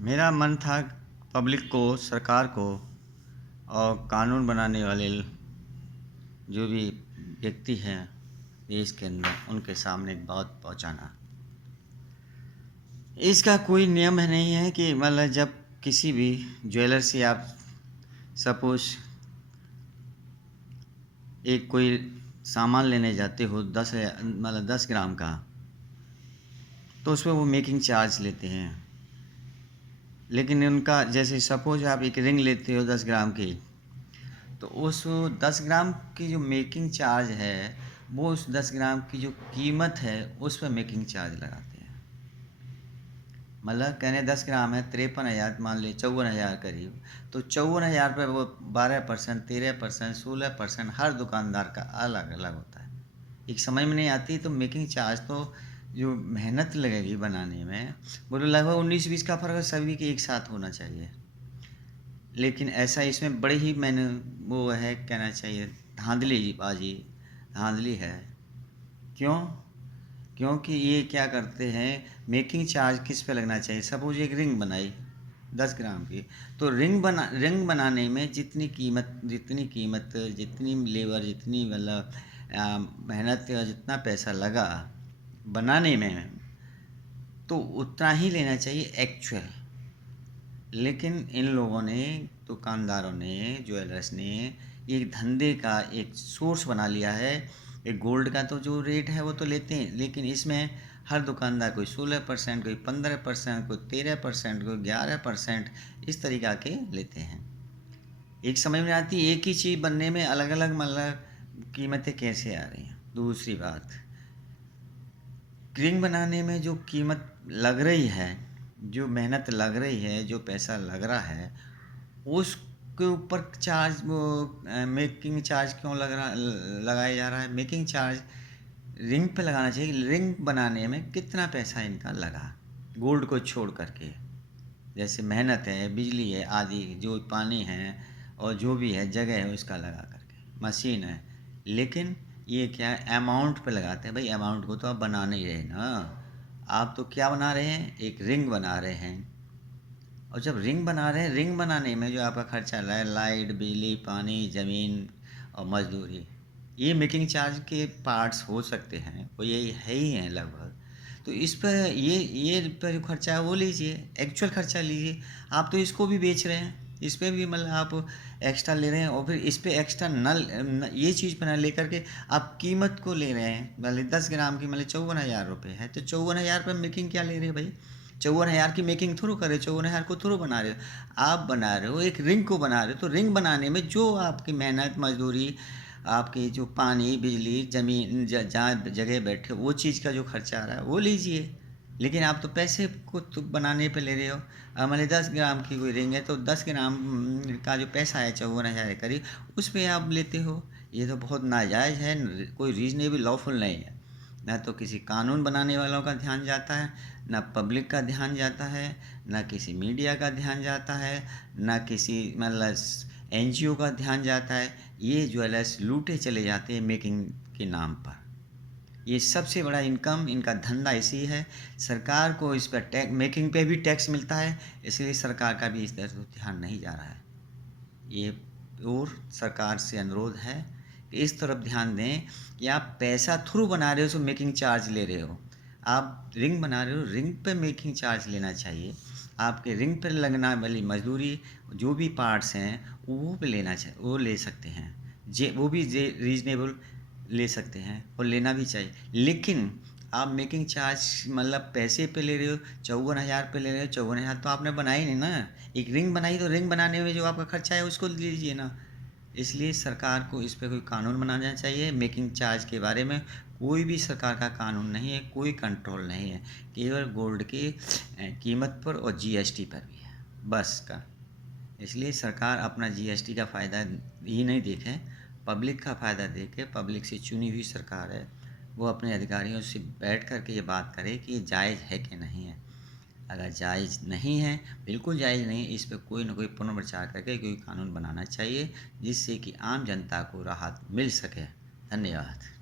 मेरा मन था पब्लिक को, सरकार को और कानून बनाने वाले जो भी व्यक्ति हैं देश के अंदर, उनके सामने एक बात पहुंचाना। इसका कोई नियम नहीं है कि मतलब जब किसी भी ज्वेलर से आप सपोज एक कोई सामान लेने जाते हो 10 ग्राम का, तो उसमें वो मेकिंग चार्ज लेते हैं। लेकिन उनका जैसे सपोज आप एक रिंग लेते हो 10 ग्राम की, तो उस 10 ग्राम की जो मेकिंग चार्ज है वो उस 10 ग्राम की जो कीमत है उस पर मेकिंग चार्ज लगाते हैं। मतलब कहने 10 ग्राम है 53,000, मान ली 54,000 करीब, तो 54,000 पर वो 12%, 13%, 16% हर दुकानदार का अलग अलग होता है। एक समझ में नहीं आती। तो मेकिंग चार्ज तो जो मेहनत लगेगी बनाने में, वो तो लगभग 19-20 का फर्क सभी के एक साथ होना चाहिए। लेकिन ऐसा इसमें बड़े ही मैंने वो है कहना चाहिए धांधली बाजी, धांधली है। क्यों? क्योंकि ये क्या करते हैं, मेकिंग चार्ज किस पे लगना चाहिए। सपोज एक रिंग बनाई 10 ग्राम की, तो रिंग बनाने में जितनी कीमत जितनी लेबर, जितनी मतलब मेहनत, जितना पैसा लगा बनाने में, तो उतना ही लेना चाहिए एक्चुअल। लेकिन इन लोगों ने, दुकानदारों ने, ज्वेलर्स ने एक धंधे का एक सोर्स बना लिया है। एक गोल्ड का तो जो रेट है वो तो लेते हैं, लेकिन इसमें हर दुकानदार कोई 16%, कोई 15%, कोई 13%, कोई 11%, इस तरीक़ा के लेते हैं। एक समझ में आती है एक ही चीज़ बनने में अलग अलग मतलब कीमतें कैसे आ रही हैं। दूसरी बात, रिंग बनाने में जो कीमत लग रही है, जो मेहनत लग रही है, जो पैसा लग रहा है, उसके ऊपर चार्ज वो मेकिंग चार्ज क्यों लगाया जा रहा है। मेकिंग चार्ज रिंग पे लगाना चाहिए। रिंग बनाने में कितना पैसा इनका लगा, गोल्ड को छोड़ करके। जैसे मेहनत है, बिजली है, आदि जो पानी है और जो भी है जगह है उसका लगा करके, मशीन है। लेकिन ये क्या अमाउंट पे लगाते हैं। भाई अमाउंट को तो आप बना नहीं रहे ना, आप तो क्या बना रहे हैं, एक रिंग बना रहे हैं। और जब रिंग बना रहे हैं, रिंग बनाने में जो आपका खर्चा है, लाइट, बिजली, पानी, ज़मीन और मजदूरी, ये मेकिंग चार्ज के पार्ट्स हो सकते हैं, वो ये है ही हैं लगभग। तो इस पर ये पर जो खर्चा है वो लीजिए, एक्चुअल खर्चा लीजिए। आप तो इसको भी बेच रहे हैं, इस पर भी मतलब आप एक्स्ट्रा ले रहे हैं, और फिर इस पर एक्स्ट्रा ये चीज़ बना लेकर के आप कीमत को ले रहे हैं। मतलब 10 ग्राम की मतलब 54,000 रुपये है, तो 54,000 पर मेकिंग क्या ले रहे हैं भाई। 54,000 की मेकिंग थोड़ो कर रहे हो, 54,000 को थोड़ो बना रहे हो। आप बना रहे हो एक रिंग को बना रहे हो, तो रिंग बनाने में जो आपकी मेहनत, मजदूरी, आपकी जो पानी, बिजली, ज़मीन, जहाँ जगह बैठे वो चीज़ का जो खर्चा आ रहा है वो लीजिए। लेकिन आप तो पैसे को तो बनाने पे ले रहे हो। मान लीजिए 10 ग्राम की कोई रिंग है, तो 10 ग्राम का जो पैसा है 54,000 के करीब, उस पर आप लेते हो। ये तो बहुत नाजायज़ है, कोई रीजनेबल लॉफुल नहीं है। ना तो किसी कानून बनाने वालों का ध्यान जाता है, ना पब्लिक का ध्यान जाता है, ना किसी मीडिया का ध्यान जाता है, ना किसी मतलब एनजीओ का ध्यान जाता है। ये ज्वेलर्स लूटे चले जाते हैं मेकिंग के नाम पर। ये सबसे बड़ा इनकम इनका धंधा इसी है। सरकार को इस पर टैक्स, मेकिंग पे भी टैक्स मिलता है, इसलिए सरकार का भी इस तरफ ध्यान नहीं जा रहा है। ये और सरकार से अनुरोध है कि इस तरफ ध्यान दें कि आप पैसा थ्रू बना रहे हो, तो मेकिंग चार्ज ले रहे हो। आप रिंग बना रहे हो, रिंग पे मेकिंग चार्ज लेना चाहिए। आपके रिंग पर लगना वाली मजदूरी, जो भी पार्ट्स हैं वो पे लेना चाहिए, वो ले सकते हैं। वो भी रीजनेबल ले सकते हैं और लेना भी चाहिए। लेकिन आप मेकिंग चार्ज मतलब पैसे पे ले रहे हो, 54,000 पे ले रहे हो। 54,000 तो आपने बनाई नहीं ना, एक रिंग बनाई, तो रिंग बनाने में जो आपका खर्चा है उसको लीजिए ना। इसलिए सरकार को इस पे कोई कानून बनाना चाहिए। मेकिंग चार्ज के बारे में कोई भी सरकार का कानून नहीं है, कोई कंट्रोल नहीं है, केवल गोल्ड की कीमत पर और जीएसटी पर भी है बस का। इसलिए सरकार अपना जीएसटी का फ़ायदा ही नहीं देखे, पब्लिक का फ़ायदा देखे। पब्लिक से चुनी हुई सरकार है, वो अपने अधिकारियों से बैठ कर के ये बात करे कि ये जायज़ है कि नहीं है। अगर जायज़ नहीं है, बिल्कुल जायज़ नहीं है, इस पर कोई ना कोई पुनर्विचार करके कोई कानून बनाना चाहिए, जिससे कि आम जनता को राहत मिल सके। धन्यवाद।